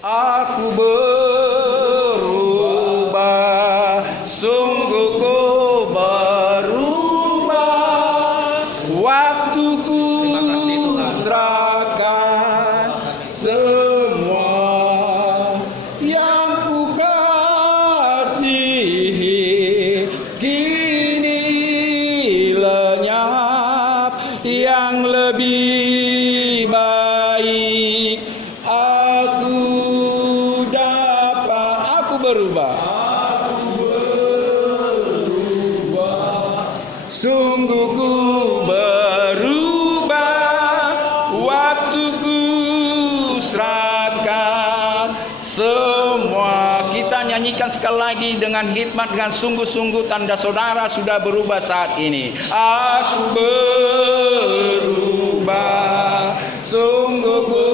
Aku berubah, sungguh ku berubah. Waktuku serahkan semua yang ku kasihi. Kini lenyap yang lebih baik. Aku berubah. Sungguh ku berubah. Waktuku serahkan semua. Kita nyanyikan sekali lagi dengan hikmat, dengan sungguh-sungguh, tanda saudara sudah berubah saat ini. Aku berubah. Sungguh ku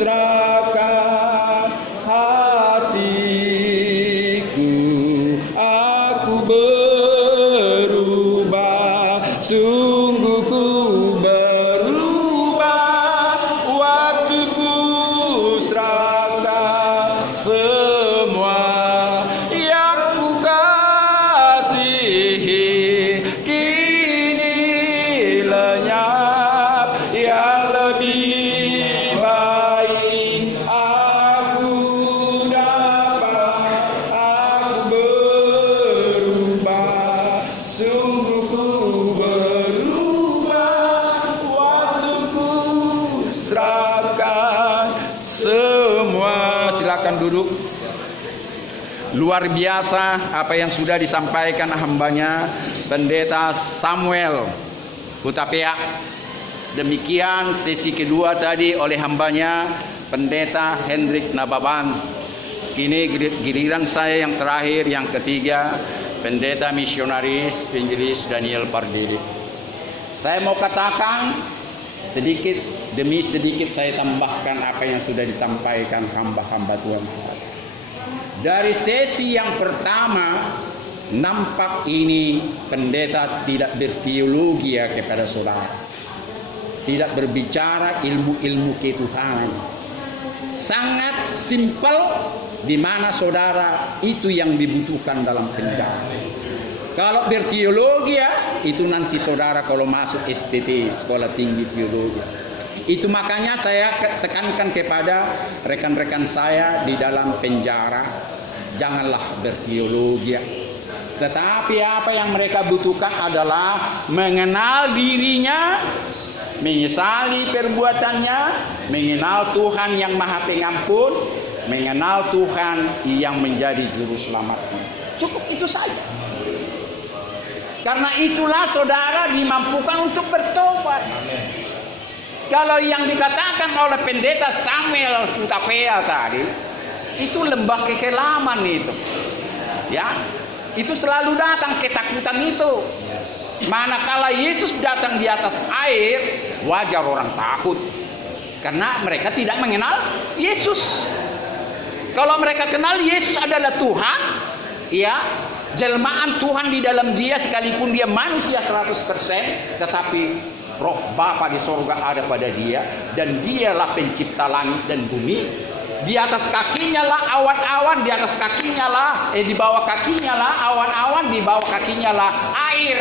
serahkan hatiku. Aku berubah, sungguh ku berubah. Waktuku serahkan semua yang ku kasihi. Kini lenyap yang lebih semua. Silakan duduk. Luar biasa apa yang sudah disampaikan hambanya Pendeta Samuel Hutapea. Demikian sesi kedua tadi oleh hambanya Pendeta Hendrik Nababan. Kini giliran saya yang terakhir, yang ketiga, Pendeta Misionaris Evangelis Daniel Pardede. Saya mau katakan sedikit demi sedikit, saya tambahkan apa yang sudah disampaikan hamba-hamba Tuhan. Dari sesi yang pertama, nampak ini pendeta tidak berteologi ya kepada saudara, tidak berbicara ilmu-ilmu ketuhanan. Sangat simpel, di mana saudara itu yang dibutuhkan dalam penjara. Kalau berteologi ya, itu nanti saudara kalau masuk STT, Sekolah Tinggi Teologi. Itu makanya saya tekankan kepada rekan-rekan saya di dalam penjara, janganlah berteologi. Tetapi apa yang mereka butuhkan adalah mengenal dirinya, menyesali perbuatannya, mengenal Tuhan yang Maha Pengampun, mengenal Tuhan yang menjadi juru selamatnya. Cukup itu saja. Karena itulah saudara dimampukan untuk bertobat. Kalau yang dikatakan oleh Pendeta Samuel Hutapea tadi, itu lembah kekelaman itu. Ya, itu selalu datang ketakutan itu. Manakala Yesus datang di atas air, wajar orang takut. Karena mereka tidak mengenal Yesus. Kalau mereka kenal Yesus adalah Tuhan, ya, jelmaan Tuhan di dalam dia, sekalipun dia manusia 100%, tetapi roh Bapa di sorga ada pada dia, dan dialah pencipta langit dan bumi. Di atas kakinya lah awan-awan, di atas kakinya lah, di bawah kakinya lah awan-awan, di bawah kakinya lah air.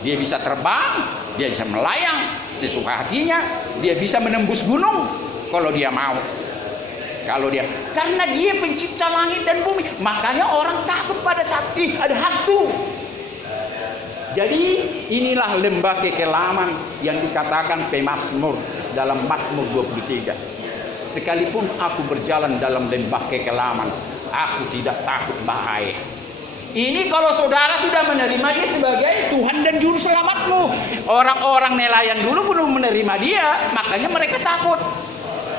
Dia bisa terbang, dia bisa melayang sesuka hatinya, dia bisa menembus gunung kalau dia mau. Karena dia pencipta langit dan bumi, makanya orang takut pada saat ada hantu. Jadi inilah lembah kekelaman yang dikatakan pemazmur dalam Mazmur 23. Sekalipun aku berjalan dalam lembah kekelaman, aku tidak takut bahaya. Ini kalau saudara sudah menerima dia sebagai Tuhan dan Juru Selamatmu. Orang-orang nelayan dulu belum menerima dia, makanya mereka takut.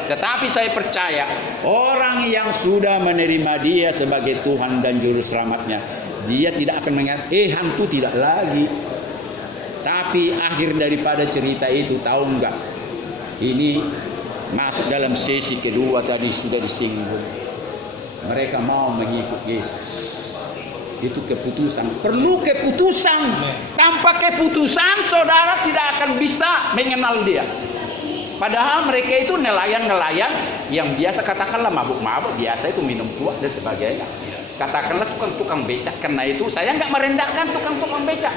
Tetapi saya percaya orang yang sudah menerima dia sebagai Tuhan dan Juru Selamatnya, dia tidak akan mengatakan hantu tidak lagi. Tapi akhir daripada cerita itu, tahu enggak, ini masuk dalam sesi kedua tadi sudah disinggung. Mereka mau mengikut Yesus. Itu keputusan. Perlu keputusan. Tanpa keputusan saudara tidak akan bisa mengenal dia. Padahal mereka itu nelayan-nelayan yang biasa, katakanlah mabuk-mabuk, biasa itu minum tua dan sebagainya. Katakanlah tukang becak. Karena itu saya nggak merendahkan tukang becak.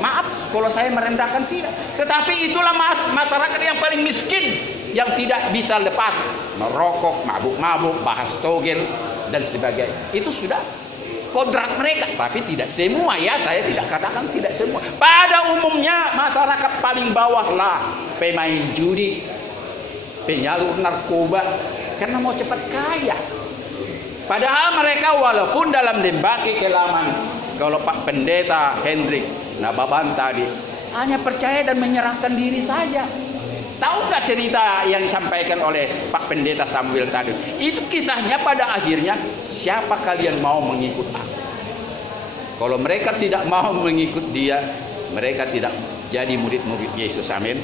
Maaf kalau saya merendahkan, tidak. Tetapi itulah masyarakat yang paling miskin, yang tidak bisa lepas merokok, mabuk-mabuk, bahas togel dan sebagainya. Itu sudah kodrat mereka, tapi tidak semua ya, saya tidak katakan tidak semua. Pada umumnya masyarakat paling bawah lah pemain judi, penyalur narkoba, karena mau cepat kaya. Padahal mereka walaupun dalam dembaki kelaman, kalau Pak Pendeta Hendrik Nababan tadi hanya percaya dan menyerahkan diri saja. Tahu nggak cerita yang disampaikan oleh Pak Pendeta Samuel tadi? Itu kisahnya pada akhirnya, siapa kalian mau mengikut aku? Kalau mereka tidak mau mengikut dia, mereka tidak jadi murid-murid Yesus. Amin.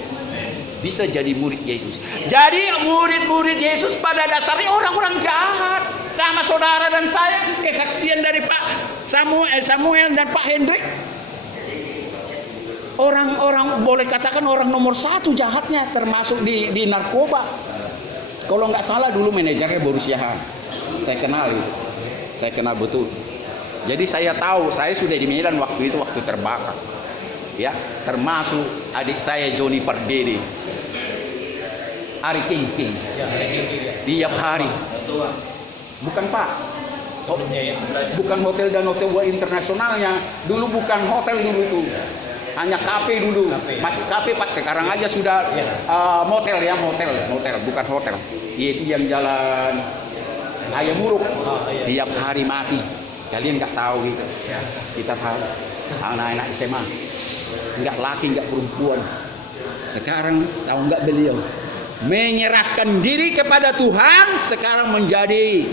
Bisa jadi murid Yesus. Jadi murid-murid Yesus pada dasarnya orang-orang jahat. Sama saudara dan saya, kesaksian dari Pak Samuel dan Pak Hendrik. Orang-orang boleh katakan orang nomor 1 jahatnya, termasuk di narkoba. Kalau nggak salah dulu manajernya Borussia. Saya kenal betul. Jadi saya tahu, saya sudah di Medan waktu itu, waktu terbakar. Ya, termasuk adik saya Joni Pardede, Ari King. Tiap hari. Bukan Pak. Bukan hotel dan hotel internasionalnya. Dulu bukan hotel dulu itu. Hanya kafe dulu, masih kafe Pak. Sekarang aja sudah motel ya, motel, bukan hotel. Yaitu yang jalan Ayam Buruk. Tiap hari mati. Kalian nggak tahu gitu. Kita tahu. Anak-anak SMA, nggak laki, nggak perempuan. Sekarang tahu nggak beliau menyerahkan diri kepada Tuhan, sekarang menjadi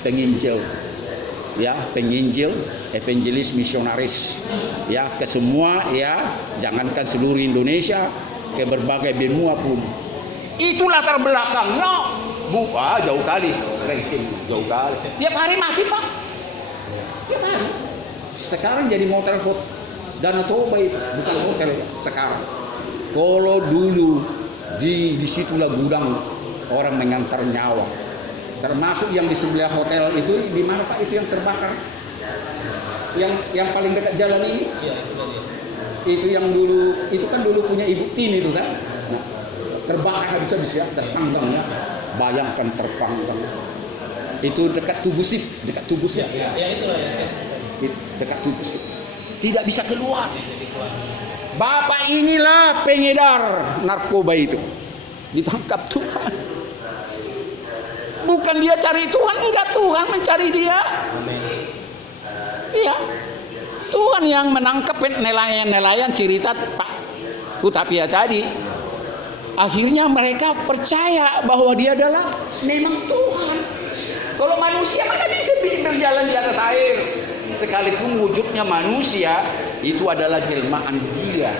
penginjil. Ya, penginjil, evangelis, misionaris, ya, ke semua, ya, jangankan seluruh Indonesia, ke berbagai benua pun. Itu latar belakangnya. Jauh kali ranking, jauh kali. Tiap hari mati Pak. Tiap hari. Sekarang jadi motel Danau Toba itu, bukan hotel sekarang. Kalau dulu di situlah gudang orang mengantar nyawa. Termasuk yang di sebelah hotel itu, di mana Pak itu yang terbakar? Yang paling dekat jalan ini? Iya, itu tadi. Itu yang dulu, itu kan dulu punya Ibu Tin itu kan? Nah, terbakar habis-habis ya, terpanggang ya. Bayangkan terpanggang. Itu dekat Tugu Sip. Ya, itulah ya. Dekat Tugu Sip. Tidak bisa keluar. Bapak inilah pengedar narkoba itu. Ditangkap Tuhan. Bukan dia cari Tuhan, enggak, Tuhan mencari dia. Iya, Tuhan yang menangkap nelayan-nelayan cerita Pak Hutapea tadi. Akhirnya mereka percaya bahwa dia adalah memang Tuhan. Kalau manusia mana bisa berjalan di atas air? Sekalipun wujudnya manusia, itu adalah jelmaan dia.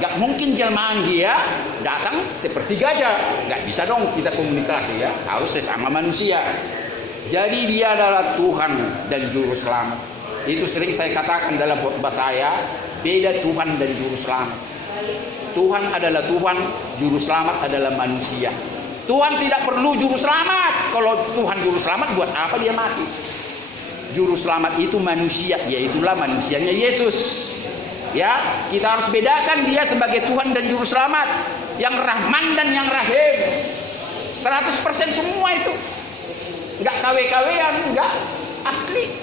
Gak mungkin jelmaan dia datang seperti gajah. Gak bisa dong kita komunikasi ya. Harus sesama manusia. Jadi dia adalah Tuhan dan Juru Selamat. Itu sering saya katakan dalam khotbah saya. Beda Tuhan dan Juru Selamat. Tuhan adalah Tuhan, Juru Selamat adalah manusia. Tuhan tidak perlu Juru Selamat. Kalau Tuhan Juru Selamat, buat apa dia mati? Juru Selamat itu manusia. Yaitulah manusianya Yesus. Ya, kita harus bedakan dia sebagai Tuhan dan Juru Selamat, yang Rahman dan yang Rahim. 100% semua itu. Enggak KW-KW-an, enggak asli.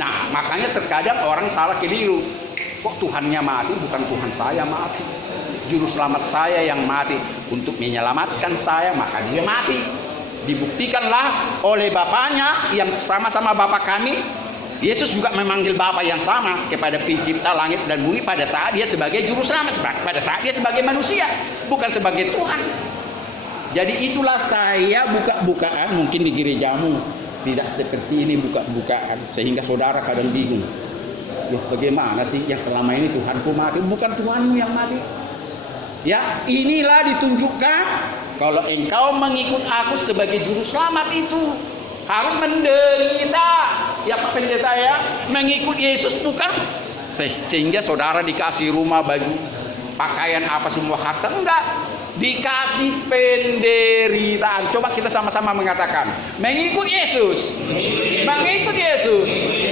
Nah, makanya terkadang orang salah keliru. Kok Tuhannya mati, bukan Tuhan saya mati. Juru Selamat saya yang mati untuk menyelamatkan saya, maka dia mati. Dibuktikanlah oleh Bapaknya yang sama-sama Bapa kami. Yesus juga memanggil Bapa yang sama kepada Pencipta langit dan bumi pada saat dia sebagai Juru Selamat, pada saat dia sebagai manusia, bukan sebagai Tuhan. Jadi itulah saya buka-bukaan, mungkin di gerejamu tidak seperti ini buka-bukaan, sehingga saudara kadang bingung. Loh, bagaimana sih yang selama ini Tuhanku mati, bukan Tuhanmu yang mati. Ya, inilah ditunjukkan kalau engkau mengikut aku sebagai Juru Selamat itu harus menderita. ya Pak Pendeta ya, mengikut Yesus bukan? Sehingga saudara dikasih rumah, baju, pakaian apa semua harta, enggak. Dikasih penderitaan. Coba kita sama-sama mengatakan, mengikut Yesus. Mengikut Yesus.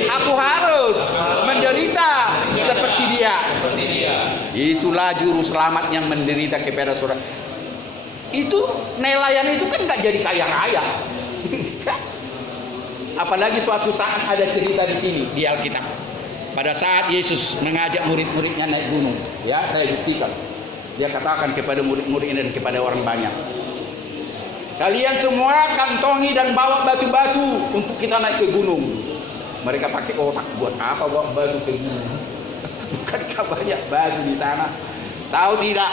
Aku harus menderita seperti Dia. Itulah juru selamat yang menderita kepada saudara. Itu nelayan itu kan nggak jadi kaya raya. Apalagi suatu saat ada cerita di sini di Alkitab. Pada saat Yesus mengajak murid-muridnya naik gunung, ya saya buktikan. Dia katakan kepada murid-muridnya dan kepada orang banyak, kalian semua kantongi dan bawa batu-batu untuk kita naik ke gunung. Mereka pakai otak, buat apa bawa batu ke gunung? Bukankah banyak batu di sana? Tahu tidak?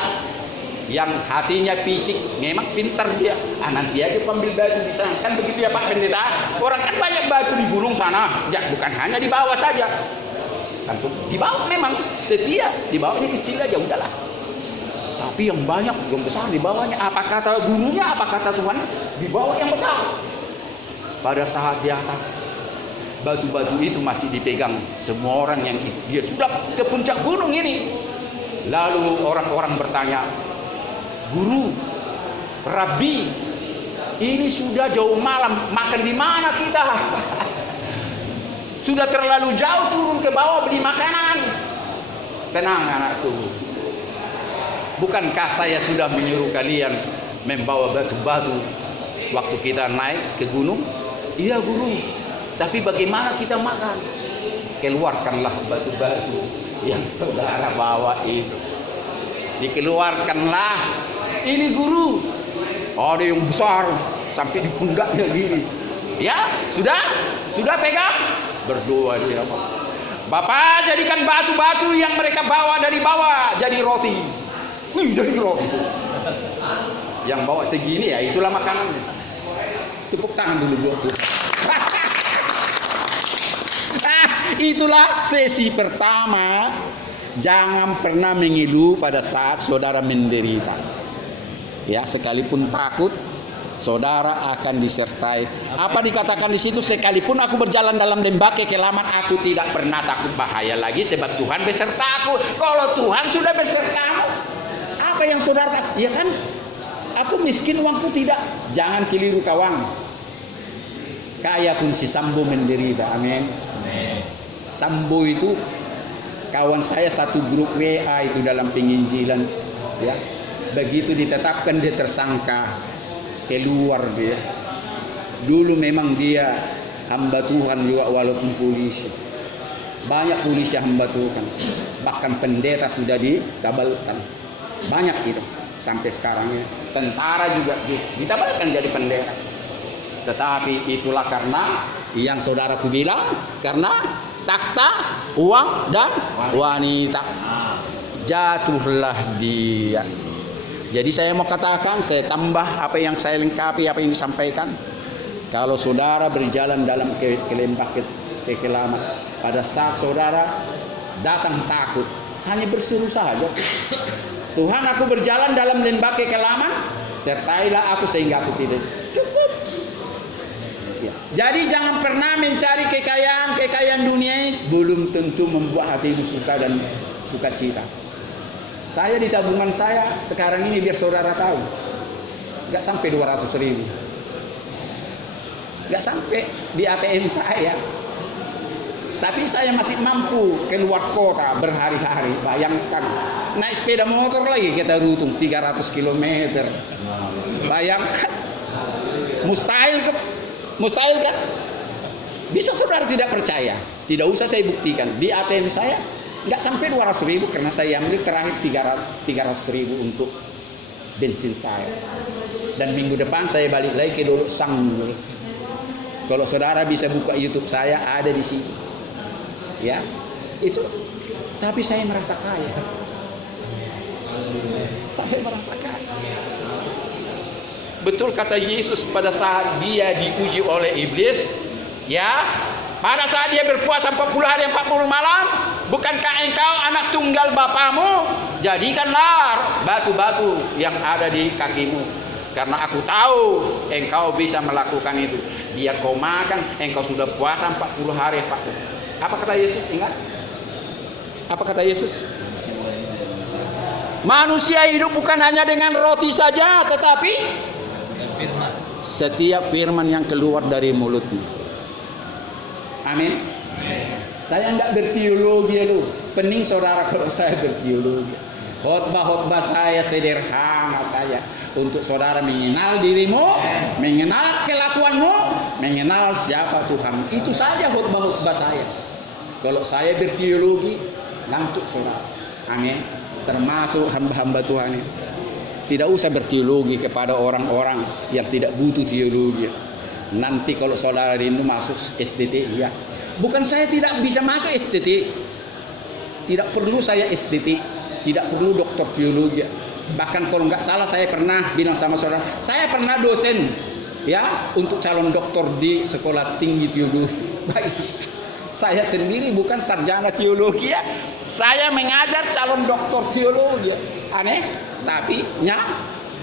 Yang hatinya picik, memang pintar dia. Nanti aja ambil batu di sana. Kan begitu ya Pak Pendeta? Orang kan banyak batu di gunung sana. Ya bukan hanya di bawah saja. Kan di bawah memang setia, di bawahnya kecil aja udahlah. Tapi yang banyak, yang besar di bawahnya. Apa kata gunungnya, apa kata Tuhan? Di bawah yang besar. Pada saat di atas, batu-batu itu masih dipegang semua orang yang ikut. Dia sudah ke puncak gunung ini. Lalu orang-orang bertanya, Guru, Rabbi, ini sudah jauh malam, makan di mana kita? Sudah terlalu jauh turun ke bawah beli makanan. Tenang anakku. Bukankah saya sudah menyuruh kalian membawa batu-batu waktu kita naik ke gunung? Iya guru, tapi bagaimana kita makan? Keluarkanlah batu-batu yang saudara bawa itu. Dikeluarkanlah. Ini guru, ada yang besar sampai di pundaknya gini. Ya, sudah pegang. Berdoa dia. Bapak jadikan batu-batu yang mereka bawa dari bawah jadi roti. Jadi roti. Yang bawa segini ya itulah makanannya. Tepuk tangan dulu buat tuh. Itulah sesi pertama. Jangan pernah mengeluh pada saat saudara menderita. Ya, sekalipun takut, saudara akan disertai. Apa dikatakan di situ? Sekalipun aku berjalan dalam lembah kekelaman, aku tidak pernah takut bahaya lagi sebab Tuhan beserta aku. Kalau Tuhan sudah besertamu, apa yang saudara takut? Ya kan? Aku miskin, uangku tidak. Jangan keliru kawan. Kaya pun si Sambo menderita. Amin. Sambo itu kawan saya satu grup WA itu dalam penginjilan. Ya, begitu ditetapkan dia tersangka, keluar dia. Dulu memang dia hamba Tuhan juga walaupun polisi. Banyak polisi hamba Tuhan. Bahkan pendeta sudah ditabalkan. Banyak itu. Sampai sekarang ya. Tentara juga ditabalkan jadi pendeta. Tetapi itulah karena yang saudaraku bilang, karena takhta, uang dan wanita. Jatuhlah dia. Jadi saya mau katakan, saya tambah apa yang saya lengkapi, apa yang disampaikan. Kalau saudara berjalan dalam kelembah kekelaman, pada saat saudara datang takut, hanya berseru saja, Tuhan, aku berjalan dalam lembah kekelaman, sertailah aku sehingga aku tidak. Cukup. Ya. Jadi jangan pernah mencari kekayaan dunia ini, belum tentu membuat hatimu suka dan sukacita. Saya di tabungan saya sekarang ini biar saudara tahu, nggak sampai 200.000, nggak sampai di ATM saya. Tapi saya masih mampu keluar kota berhari-hari. Bayangkan naik sepeda motor lagi kita rutung 300 km. Bayangkan, mustahil kan? Bisa saudara tidak percaya? Tidak usah saya buktikan. Di ATM saya nggak sampai 200.000 karena saya ambil terakhir 300.000 untuk bensin saya. Dan minggu depan saya balik lagi ke Dolok Sanggul. Kalau saudara bisa buka YouTube saya, ada di sini. Ya, itu. Tapi saya merasa kaya. Saya merasa kaya. Betul kata Yesus pada saat dia diuji oleh iblis, ya, pada saat dia berpuasa 40 hari 40 malam, bukankah engkau anak tunggal bapamu? Jadikanlah batu-batu yang ada di kakimu. Karena aku tahu engkau bisa melakukan itu. Biar kau makan, engkau sudah puasa 40 hari 40. Apa kata Yesus? Ingat? Apa kata Yesus? Manusia hidup bukan hanya dengan roti saja, tetapi setiap firman yang keluar dari mulutmu. Amin. Saya enggak berteologi lu. Pening saudara kalau saya berteologi. Khotbah-khotbah saya sederhana saya untuk saudara mengenal dirimu, mengenal kelakuanmu, mengenal siapa Tuhan. Itu saja khotbah-khotbah saya. Kalau saya berteologi, lantuk saudara. Amin. Termasuk hamba-hamba Tuhan itu. Tidak usah berteologi kepada orang-orang yang tidak butuh teologi. Nanti kalau saudara rindu masuk STT, ya. Bukan saya tidak bisa masuk STT. Tidak perlu saya STT. Tidak perlu doktor teologi. Bahkan kalau nggak salah saya pernah bilang sama saudara, saya pernah dosen ya untuk calon doktor di sekolah tinggi teologi. Baik. Saya sendiri bukan sarjana teologi ya. Saya mengajar calon doktor teologi. Aneh, tapi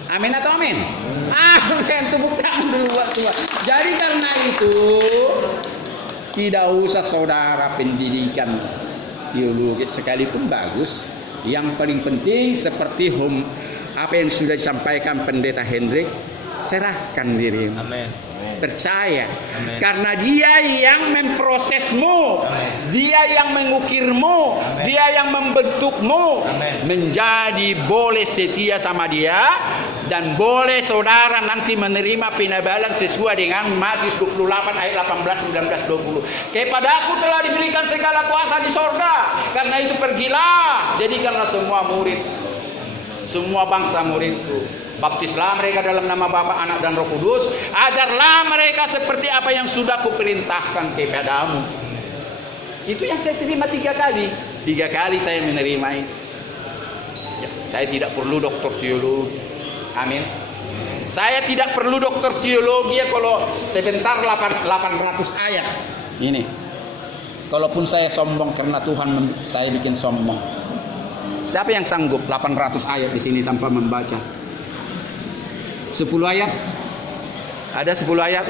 amin atau amin? Amin. Tepuk tangan dulu buat Tuhan. Jadi karena itu tidak usah saudara pendidikan teologi sekalipun bagus. Yang paling penting seperti apa yang sudah disampaikan Pendeta Hendrik, serahkan dirimu. Amin. Percaya. Amin. Karena dia yang memprosesmu. Amin. Dia yang mengukirmu. Amin. Dia yang membentukmu. Amin. Menjadi boleh setia sama dia. Dan boleh saudara nanti menerima penabalan sesuai dengan Matius 28 ayat 18, 19, 20. Kepadaku telah diberikan segala kuasa di sorga. Karena itu pergilah. Jadikanlah semua murid. Semua bangsa muridku. Baptislah mereka dalam nama Bapa, Anak dan Roh Kudus. Ajarlah mereka seperti apa yang sudah kuperintahkan kepadamu. Itu yang saya terima 3 kali. 3 kali saya menerima itu. Ya, saya tidak perlu doktor teologi. Amin. Saya tidak perlu doktor teologi ya kalau sebentar 800 ayat. Ini. Kalaupun saya sombong karena Tuhan saya bikin sombong. Siapa yang sanggup 800 ayat di sini tanpa membaca? 10 ayat? Ada 10 ayat?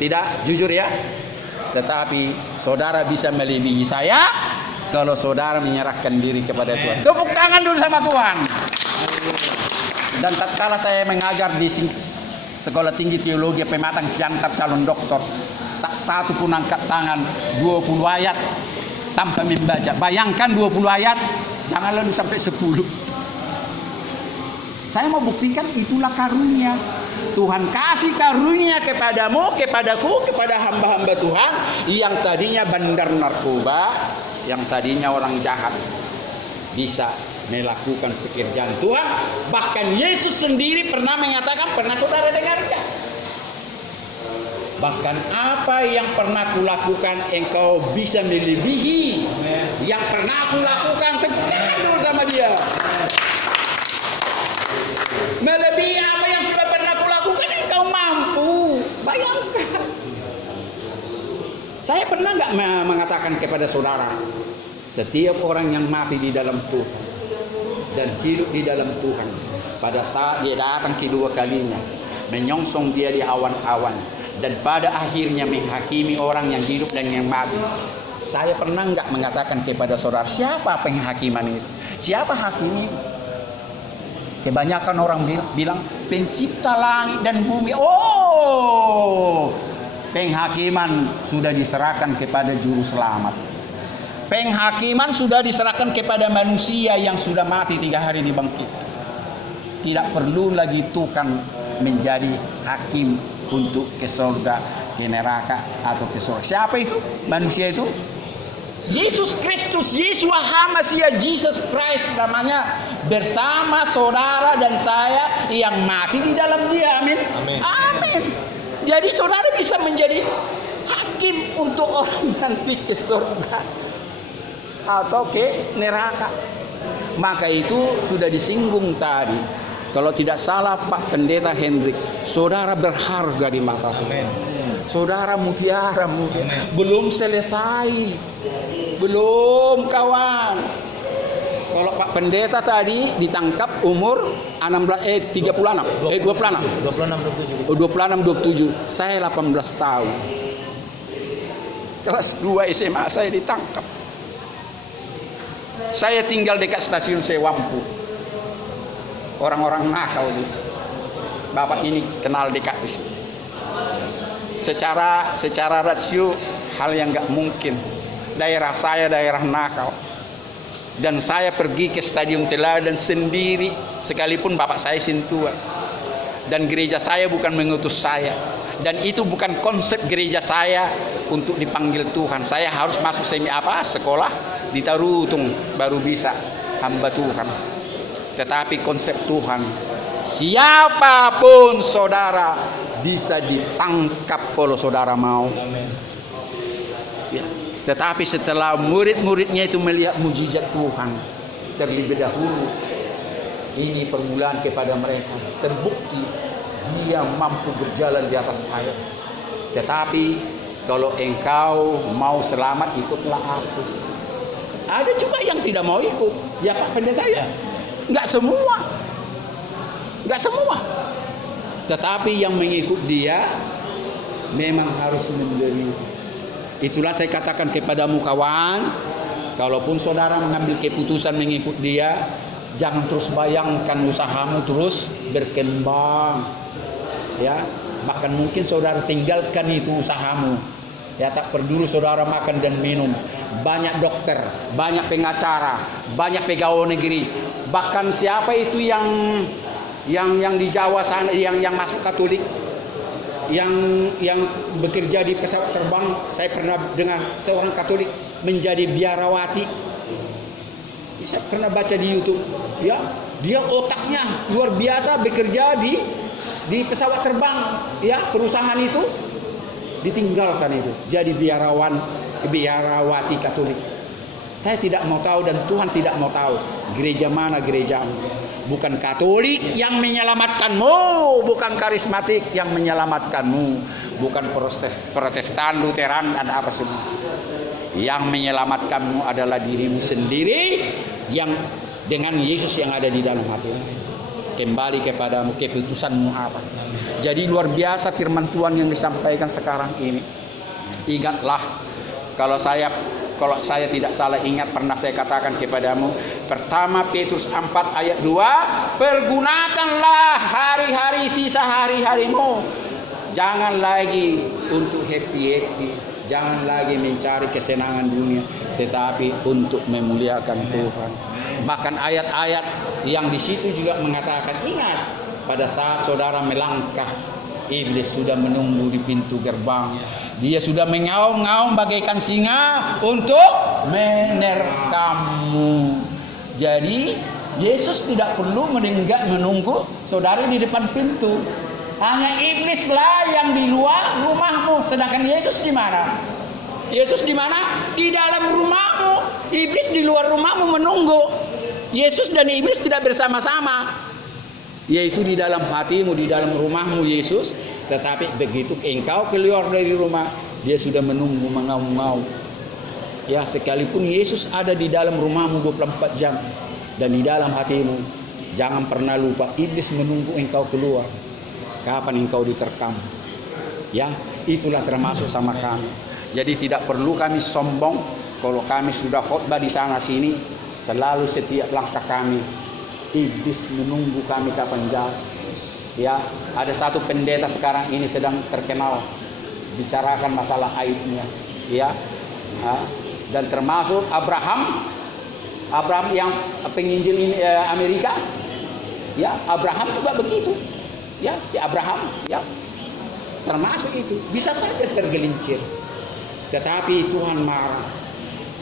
Tidak, jujur ya. Tetapi saudara bisa melebihi saya kalau saudara menyerahkan diri kepada Tuhan. Tepuk tangan dulu sama Tuhan. Dan tatkala saya mengajar di sekolah tinggi teologi Pematang Siantar calon doktor, tak satu pun angkat tangan 20 ayat tanpa membaca. Bayangkan 20 ayat, jangan lalu sampai 10. Saya mau buktikan itulah karunia. Tuhan kasih karunia kepadamu, kepadaku, kepada hamba-hamba Tuhan yang tadinya bandar narkoba, yang tadinya orang jahat, bisa melakukan pekerjaan Tuhan. Bahkan Yesus sendiri pernah mengatakan, pernah saudara dengarkan? Bahkan apa yang pernah kulakukan engkau bisa melebihi. Yang pernah aku lakukan, tepuk tangan dulu sama dia. Melebihi apa yang sudah pernah kulakukan engkau mampu. Bayangkan. Saya pernah nggak mengatakan kepada saudara, setiap orang yang mati di dalam Tuhan dan hidup di dalam Tuhan, pada saat dia datang kedua kalinya, menyongsong dia di awan-awan, dan pada akhirnya menghakimi orang yang hidup dan yang mati. Saya pernah nggak mengatakan kepada saudara, siapa penghakiman itu? Siapa hakim itu? Kebanyakan orang bilang pencipta langit dan bumi. Oh, penghakiman sudah diserahkan kepada juru selamat. Penghakiman sudah diserahkan kepada manusia yang sudah mati 3 hari dibangkitkan. Tidak perlu lagi Tuhan menjadi hakim untuk ke surga, ke neraka atau ke surga. Siapa itu? Manusia itu? Yesus Kristus, Yeshua HaMashiach, Jesus Christ namanya, bersama saudara dan saya yang mati di dalam dia. Amin. Amin. Amin. Jadi saudara bisa menjadi hakim untuk orang nanti ke surga atau ke neraka. Maka itu sudah disinggung tadi. Kalau tidak salah Pak Pendeta Hendrik, saudara berharga di mata Tuhan. Saudara mutiara. Belum selesai. Belum kawan. Kalau Pak Pendeta tadi ditangkap umur 36, 26, 27. Saya 18 tahun. Kelas 2 SMA saya ditangkap. Saya tinggal dekat stasiun Sewampu. Orang-orang nakal di sini. Bapak ini kenal dekat di sini. Secara rasio hal yang nggak mungkin. Daerah saya daerah nakal. Dan saya pergi ke Stadion Teladan sendiri, sekalipun bapak saya sintua. Dan gereja saya bukan mengutus saya. Dan itu bukan konsep gereja saya untuk dipanggil Tuhan. Saya harus masuk sekolah di Tarutung baru bisa hamba Tuhan. Tetapi konsep Tuhan, siapapun saudara bisa ditangkap kalau saudara mau. Ya. Tetapi setelah murid-muridnya itu melihat mujizat Tuhan terlebih dahulu, ini permulaan kepada mereka. Terbukti dia mampu berjalan di atas air. Tetapi kalau engkau mau selamat, ikutlah aku. Ada juga yang tidak mau ikut. Ya Pak Pendeta ya. Enggak semua. Tetapi yang mengikut dia memang harus menderita. Itulah saya katakan kepadamu kawan, kalaupun saudara mengambil keputusan mengikut dia, jangan terus bayangkan usahamu terus berkembang. Ya, bahkan mungkin saudara tinggalkan itu usahamu. Ya, tak peduli saudara makan dan minum. Banyak dokter, banyak pengacara, banyak pegawai negeri. Bahkan siapa itu yang di Jawa sana yang masuk Katolik, yang bekerja di pesawat terbang, saya pernah dengar seorang Katolik menjadi biarawati. Saya pernah baca di YouTube, ya, dia otaknya luar biasa bekerja di pesawat terbang, ya, perusahaan itu ditinggalkan itu jadi biarawati Katolik. Saya tidak mau tahu dan Tuhan tidak mau tahu gereja mana gerejamu. Bukan Katolik yang menyelamatkanmu, bukan karismatik yang menyelamatkanmu, bukan Protestan, Lutheran dan apa semua. Yang menyelamatkanmu adalah dirimu sendiri yang dengan Yesus yang ada di dalam hatimu. Kembali kepadamu, keputusanmu apa. Jadi luar biasa firman Tuhan yang disampaikan sekarang ini. Ingatlah, kalau saya tidak salah ingat pernah saya katakan kepadamu, pertama Petrus 4 ayat 2, pergunakanlah hari-hari sisa hari-harimu. Jangan lagi untuk happy-happy, jangan lagi mencari kesenangan dunia, tetapi untuk memuliakan Tuhan. Bahkan ayat-ayat yang di situ juga mengatakan, ingat pada saat saudara melangkah, iblis sudah menunggu di pintu gerbang. Dia sudah mengaum-ngaum bagaikan singa untuk menerkammu. Jadi Yesus tidak perlu menunggu saudara di depan pintu. Hanya iblislah yang di luar rumahmu. Sedangkan Yesus di mana? Yesus di mana? Di dalam rumahmu. Iblis di luar rumahmu menunggu. Yesus dan iblis tidak bersama-sama. Yaitu di dalam hatimu, di dalam rumahmu Yesus. Tetapi begitu engkau keluar dari rumah, dia sudah menunggu mengaum-ngaum. Ya, sekalipun Yesus ada di dalam rumahmu 24 jam dan di dalam hatimu, jangan pernah lupa iblis menunggu engkau keluar. Kapan engkau diterkam? Ya, itulah termasuk sama kami. Jadi tidak perlu kami sombong kalau kami sudah khotbah di sana sini. Selalu setiap langkah kami, iblis menunggu kami kapan jatuh. Ya, ada satu pendeta sekarang ini sedang terkenal bicarakan masalah aibnya, ya, dan termasuk Abraham yang penginjil Amerika, ya, Abraham juga begitu, ya, si Abraham, ya, termasuk itu bisa saja tergelincir, tetapi Tuhan marah,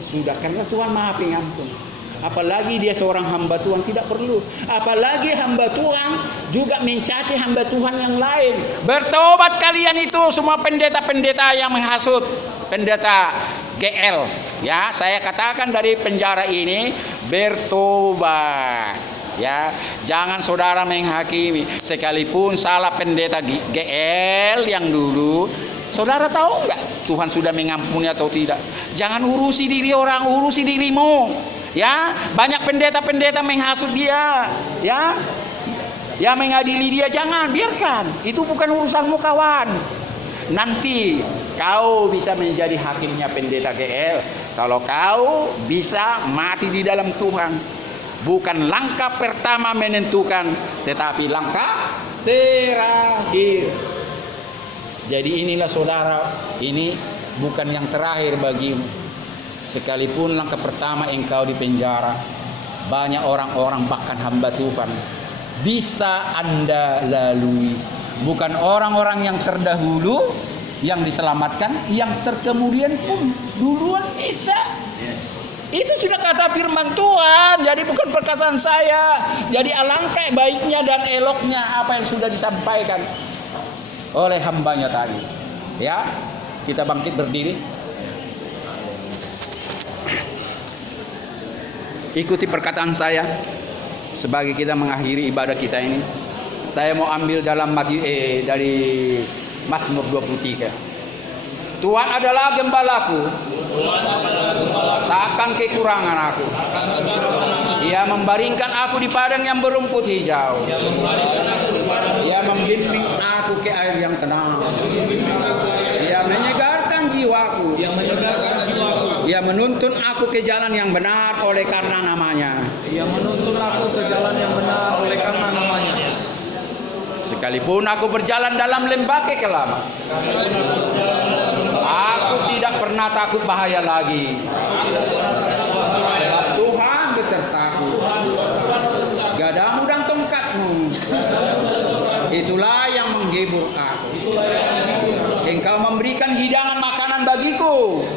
sudah karena Tuhan Maha Pengampun. Apalagi dia seorang hamba Tuhan, tidak perlu. Apalagi hamba Tuhan juga mencaci hamba Tuhan yang lain. Bertobat kalian itu semua pendeta-pendeta yang menghasut, pendeta GL. Ya, saya katakan dari penjara ini, bertobat. Ya, jangan saudara menghakimi. Sekalipun salah pendeta GL yang dulu, saudara tahu nggak Tuhan sudah mengampuni atau tidak? Jangan urusi diri orang, urusi dirimu. Ya, banyak pendeta-pendeta menghasut dia, ya. Ya, mengadili dia, jangan, biarkan. Itu bukan urusanmu, kawan. Nanti kau bisa menjadi hakimnya pendeta GL kalau kau bisa mati di dalam Tuhan. Bukan langkah pertama menentukan, tetapi langkah terakhir. Jadi inilah saudara, ini bukan yang terakhir bagimu. Sekalipun langkah pertama engkau di penjara, banyak orang-orang bahkan hamba Tuhan bisa Anda lalui. Bukan orang-orang yang terdahulu yang diselamatkan, yang terkemudian pun duluan bisa. Itu sudah kata firman Tuhan, jadi bukan perkataan saya. Jadi alangkah baiknya dan eloknya apa yang sudah disampaikan oleh hambanya tadi. Ya, kita bangkit berdiri. Ikuti perkataan saya sebagai kita mengakhiri ibadah kita ini. Saya mau ambil dalam dari Mazmur 23. Tuhan adalah gembalaku, takkan kekurangan aku. Ia membaringkan aku di padang yang berumput hijau. Ia membimbing aku ke air yang tenang. Ia menyegarkan jiwaku. Ia menuntun aku ke jalan yang benar oleh karena namanya. Ia menuntun aku ke jalan yang benar oleh karena namanya. Sekalipun aku berjalan dalam lembah kekelaman, aku tidak pernah takut bahaya lagi. Sebab Tuhan besertaku. Gadamu dan tongkatmu, itulah yang menghibur aku. Engkau memberikan hidangan makanan bagiku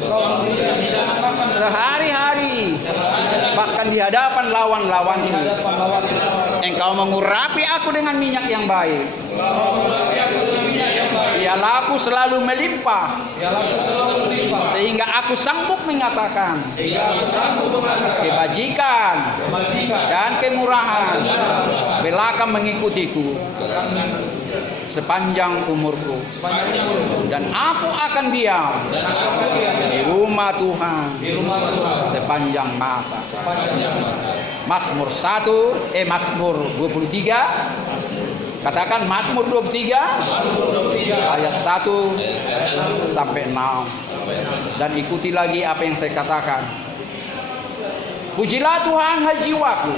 sehari-hari, bahkan di hadapan lawan-lawanku. Engkau mengurapi aku dengan minyak yang baik. Biarlah aku selalu melimpah, sehingga aku sanggup mengatakan kebajikan dan kemurahan belakang mengikutiku sepanjang umurku, dan aku akan diam di rumah Tuhan sepanjang masa. Mazmur 23. Katakan Mazmur 23 ayat 1 sampai 6. Dan ikuti lagi apa yang saya katakan. Pujilah Tuhan hai jiwaku.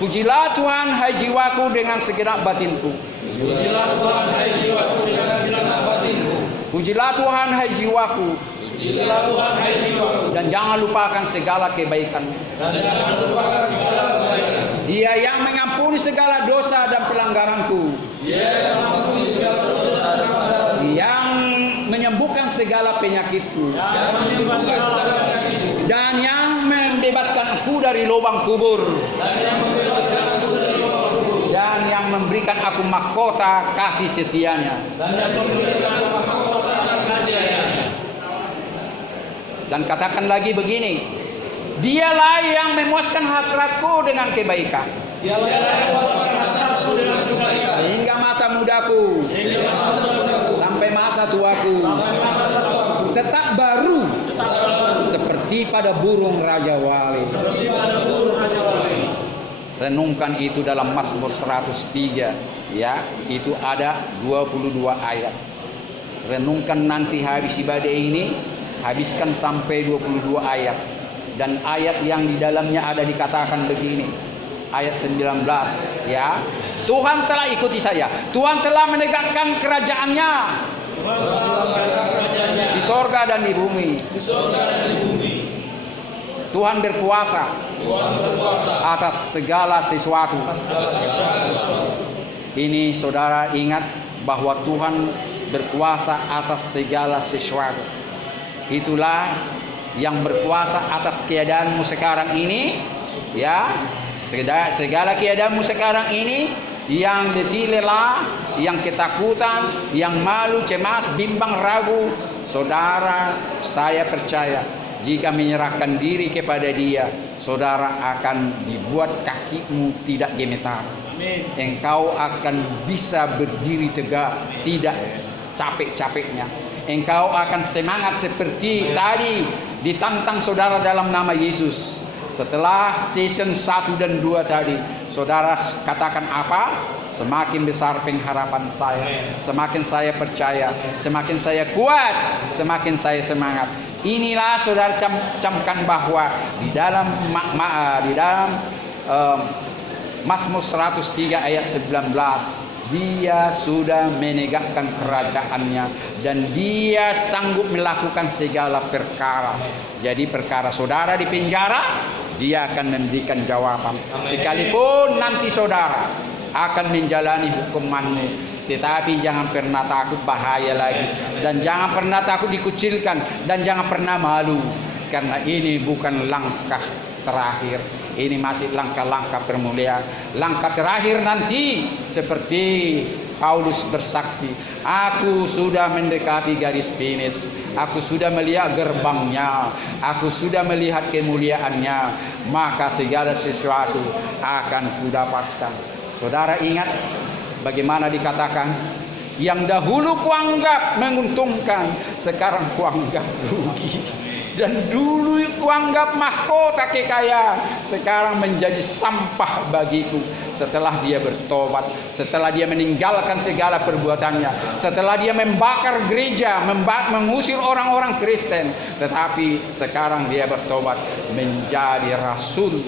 Pujilah Tuhan hai jiwaku dengan segenap batinku. Pujilah Tuhan hai jiwaku dengan segenap batinku. Pujilah Tuhan hai jiwaku. Pujilah Tuhan hai jiwaku. Dan jangan lupakan segala kebaikan. Dia yang mengampuni segala dosa dan pelanggaranku. Yang menyembuhkan segala penyakitku. Dan yang membebaskan aku dari lubang kubur. Dan yang memberikan aku mahkota kasih setianya. Dan katakan lagi begini, dialah yang memuaskan hasratku dengan kebaikan. Sehingga masa mudaku sampai masa tuaku tetap baru seperti pada burung raja wali. Renungkan itu dalam Mazmur 103, ya, itu ada 22 ayat. Renungkan nanti habis ibadah ini, habiskan sampai 22 ayat. Dan ayat yang di dalamnya ada dikatakan begini, ayat 19, ya, Tuhan telah ikuti saya, Tuhan telah menegakkan kerajaannya di sorga dan di bumi. Tuhan berkuasa atas segala sesuatu. Ini saudara ingat bahwa Tuhan berkuasa atas segala sesuatu. Itulah yang berkuasa atas keadaanmu sekarang ini, ya, segala keadaanmu sekarang ini, yang letih lelah, yang ketakutan, yang malu, cemas, bimbang, ragu. Saudara, saya percaya jika menyerahkan diri kepada Dia, saudara akan dibuat kakimu tidak gemetar. Engkau akan bisa berdiri tegak, tidak capek-capeknya. Engkau akan semangat seperti tadi ditantang saudara dalam nama Yesus. Setelah season 1 dan 2 tadi, saudara katakan apa? Semakin besar pengharapan saya, semakin saya percaya, semakin saya kuat, semakin saya semangat. Inilah saudara camkan bahwa di dalam Mazmur 103 ayat 19, dia sudah menegakkan kerajaannya dan dia sanggup melakukan segala perkara. Jadi perkara saudara di penjara, dia akan memberikan jawaban. Sekalipun nanti saudara akan menjalani hukumanmu, tetapi jangan pernah takut bahaya lagi, dan jangan pernah takut dikucilkan, dan jangan pernah malu, karena ini bukan langkah terakhir, ini masih langkah-langkah permulaan. Langkah terakhir nanti seperti Paulus bersaksi, aku sudah mendekati garis finish, aku sudah melihat gerbangnya, aku sudah melihat kemuliaannya, maka segala sesuatu akan kudapatkan. Saudara ingat bagaimana dikatakan, yang dahulu kuanggap menguntungkan, sekarang kuanggap rugi. Dan dulu kuanggap mahkota kekayaan, sekarang menjadi sampah bagiku. Setelah dia bertobat, setelah dia meninggalkan segala perbuatannya, setelah dia membakar gereja, mengusir orang-orang Kristen, tetapi sekarang dia bertobat menjadi rasul.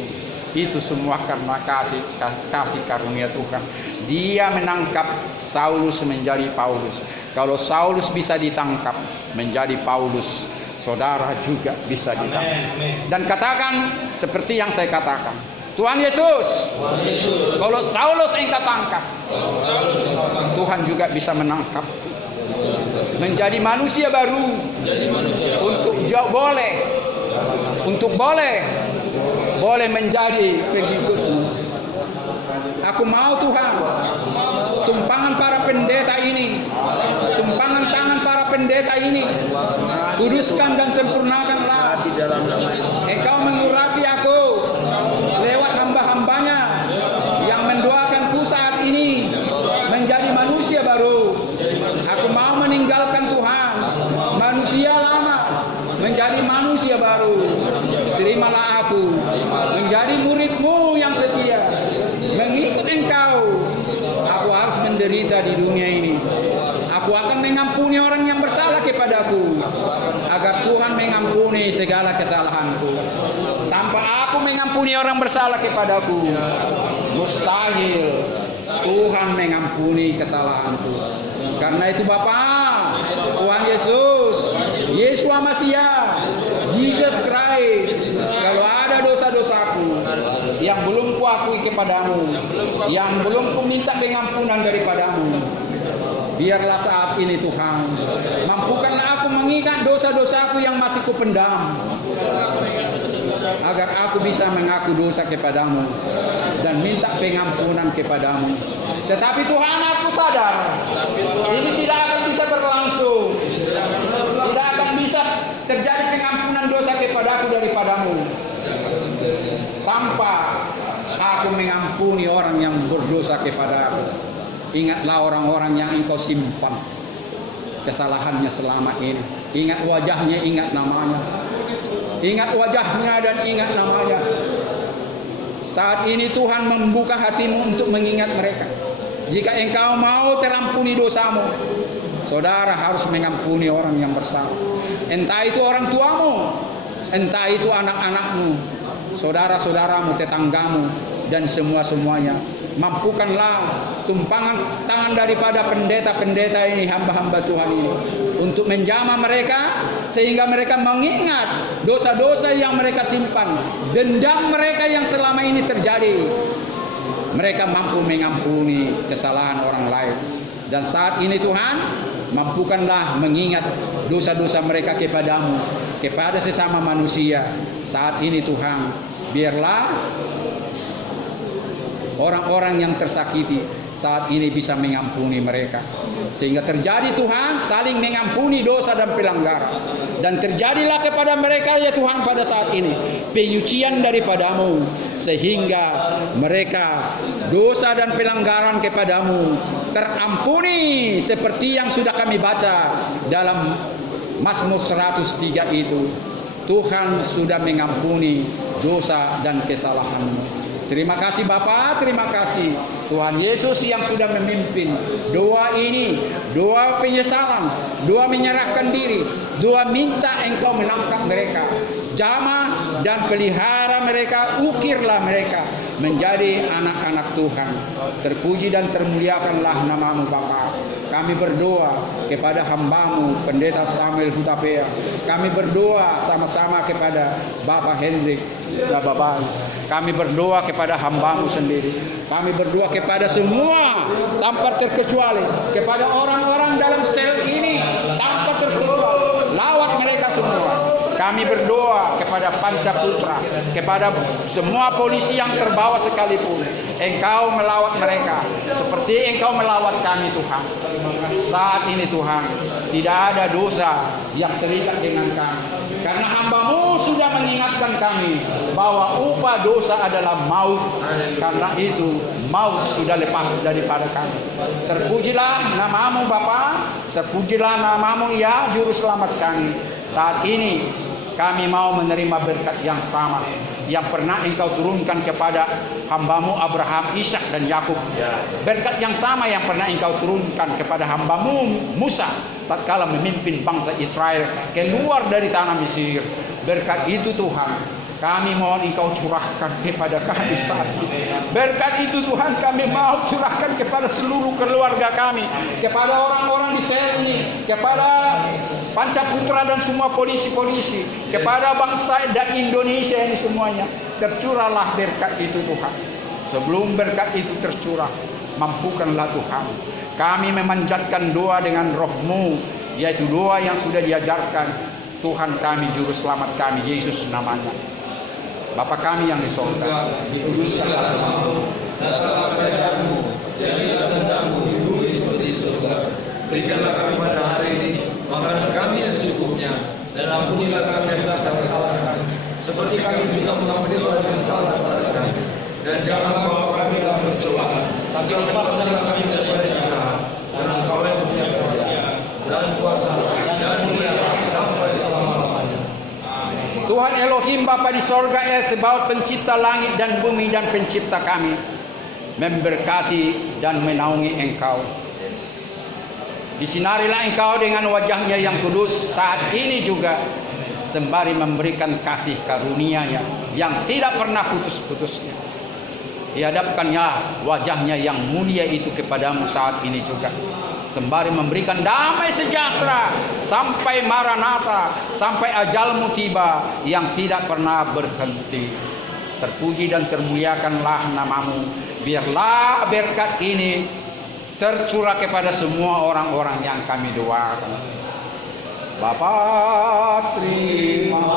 Itu semua karena kasih karunia Tuhan. Dia menangkap Saulus menjadi Paulus. Kalau Saulus bisa ditangkap menjadi Paulus, saudara juga bisa ditangkap. Dan katakan seperti yang saya katakan, Tuhan Yesus, kalau Saulus engkau tangkap, Tuhan juga bisa menangkap. Menjadi manusia baru. Untuk boleh menjadi pengikutmu. Aku mau Tuhan, tumpangan para pendeta ini, tumpangan tangan para pendeta ini, kuduskan dan sempurnakanlah. Engkau mengurapi aku lewat hamba-hambanya yang mendoakanku saat ini menjadi manusia baru. Aku mau meninggalkan Tuhan, manusia lama, menjadi manusia baru. Terimalah aku menjadi murid-Mu yang setia, mengikut Engkau. Aku harus menderita di dunia ini. Aku akan mengampuni orang yang bersalah kepadaku, agar Tuhan mengampuni segala kesalahanku. Tanpa aku mengampuni orang bersalah kepadaku, mustahil Tuhan mengampuni kesalahanku. Karena itu Bapa, Tuhan Yesus, Yeshua Masiah, Jesus Christ, kalau ada dosa-dosaku yang belum kuakui kepadamu, yang belum kuminta pengampunan daripadamu, biarlah saat ini Tuhan, mampukanlah aku mengingat dosa-dosaku yang masih kupendam, agar aku bisa mengaku dosa kepadamu dan minta pengampunan kepadamu. Tetapi Tuhan, aku sadar ini tidak akan bisa berlangsung, tidak akan bisa terjadi pengampunan dosa kepadaku daripadamu tanpa aku mengampuni orang yang berdosa kepadaku. Ingatlah orang-orang yang engkau simpan kesalahannya selama ini. Ingat wajahnya, ingat namanya. Ingat wajahnya dan ingat namanya. Saat ini Tuhan membuka hatimu untuk mengingat mereka. Jika engkau mau terampuni dosamu, saudara harus mengampuni orang yang bersalah. Entah itu orang tuamu, entah itu anak-anakmu, saudara-saudaramu, tetanggamu, dan semua-semuanya. Mampukanlah tumpangan tangan daripada pendeta-pendeta ini, hamba-hamba Tuhan ini, untuk menjamah mereka, sehingga mereka mengingat dosa-dosa yang mereka simpan, dendam mereka yang selama ini terjadi. Mereka mampu mengampuni kesalahan orang lain. Dan saat ini Tuhan, mampukanlah mengingat dosa-dosa mereka kepadamu, kepada sesama manusia. Saat ini Tuhan, biarlah orang-orang yang tersakiti saat ini bisa mengampuni mereka, sehingga terjadi Tuhan saling mengampuni dosa dan pelanggaran. Dan terjadilah kepada mereka ya Tuhan pada saat ini penyucian daripadamu, sehingga mereka dosa dan pelanggaran kepadamu terampuni, seperti yang sudah kami baca dalam Mazmur 103 itu. Tuhan sudah mengampuni dosa dan kesalahanmu. Terima kasih Bapa, terima kasih Tuhan Yesus yang sudah memimpin doa ini, doa penyesalan, doa menyerahkan diri, doa minta Engkau menangkap mereka, jamah dan pelihara mereka, ukirlah mereka menjadi anak-anak Tuhan. Terpuji dan termuliakanlah namamu Bapa. Kami berdoa kepada hamba-Mu Pendeta Samuel Hutapea. Kami berdoa sama-sama kepada Bapak Hendrik dan Bapak. Kami berdoa kepada hamba-Mu sendiri. Kami berdoa kepada semua tanpa terkecuali, kepada orang-orang dalam sel ini tanpa terkecuali. Lawat mereka semua. Kami berdoa kepada Panca Putra, kepada semua polisi yang terbawa sekalipun. Engkau melawat mereka seperti Engkau melawat kami Tuhan. Saat ini Tuhan, tidak ada dosa yang terikat dengan kami. Karena hamba-Mu sudah mengingatkan kami bahwa upah dosa adalah maut. Karena itu maut sudah lepas daripada kami. Terpujilah namamu Bapa, terpujilah namamu ya Juru Selamat kami. Saat ini kami mau menerima berkat yang sama yang pernah Engkau turunkan kepada hamba-Mu Abraham, Ishak dan Yakub. Berkat yang sama yang pernah Engkau turunkan kepada hamba-Mu Musa tatkala memimpin bangsa Israel keluar dari tanah Mesir. Berkat itu Tuhan, kami mohon Engkau curahkan kepada kami saat ini. Berkat itu Tuhan, kami mau curahkan kepada seluruh keluarga kami, kepada orang-orang di sel ini, kepada Panca Putra dan semua polisi-polisi, kepada bangsa dan Indonesia ini semuanya. Tercurahlah berkat itu Tuhan. Sebelum berkat itu tercurah, mampukanlah Tuhan kami memanjatkan doa dengan roh-Mu, yaitu doa yang sudah diajarkan Tuhan kami, Juru Selamat kami, Yesus namanya. Bapa kami yang di sorga, dikuduskanlah namamu, datanglah kerajaanmu, jadilah kehendak-Mu di bumi seperti di surga. Berikanlah kami pada hari ini makanan kami yang secukupnya, dan ampunilah kami atas salah-salah kami, seperti kami juga mengampuni orang yang bersalah kepada kami. Dan jangan bawa kami dalam pencobaan, tapi lepaskanlah kami daripada yang jahat. Karena Engkau yang punya kerajaan dan kuasa dan mulia sampai selama-lamanya. Tuhan Elohim Bapa di sorga, El Sebaot, pencipta langit dan bumi dan pencipta kami, memberkati dan menaungi Engkau. Disinarilah Engkau dengan wajah-Nya yang kudus saat ini juga, sembari memberikan kasih karunia-Nya yang tidak pernah putus-putusnya. Dihadapkannya wajah-Nya yang mulia itu kepadamu saat ini juga, sembari memberikan damai sejahtera sampai Maranatha, sampai ajalmu tiba yang tidak pernah berhenti. Terpuji dan termuliakanlah namamu. Biarlah berkat ini tercurah kepada semua orang-orang yang kami doakan. Bapa, terima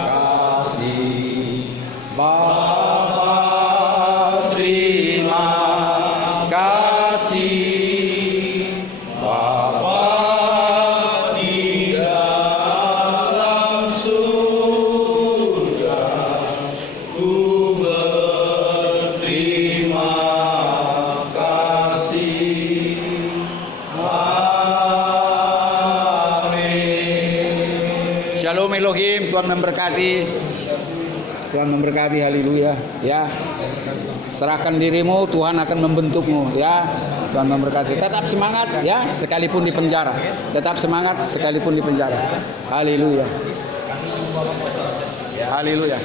kasih. Bapa, terima kasih. Bapa di dalam surga, ku berterima kasih. Amin. Shalom Elohim, Tuhan memberkati. Tuhan memberkati, haleluya. Ya, serahkan dirimu, Tuhan akan membentukmu. Ya, Tuhan memberkati. Tetap semangat, ya, sekalipun di penjara. Tetap semangat sekalipun di penjara. Haleluya. Haleluya.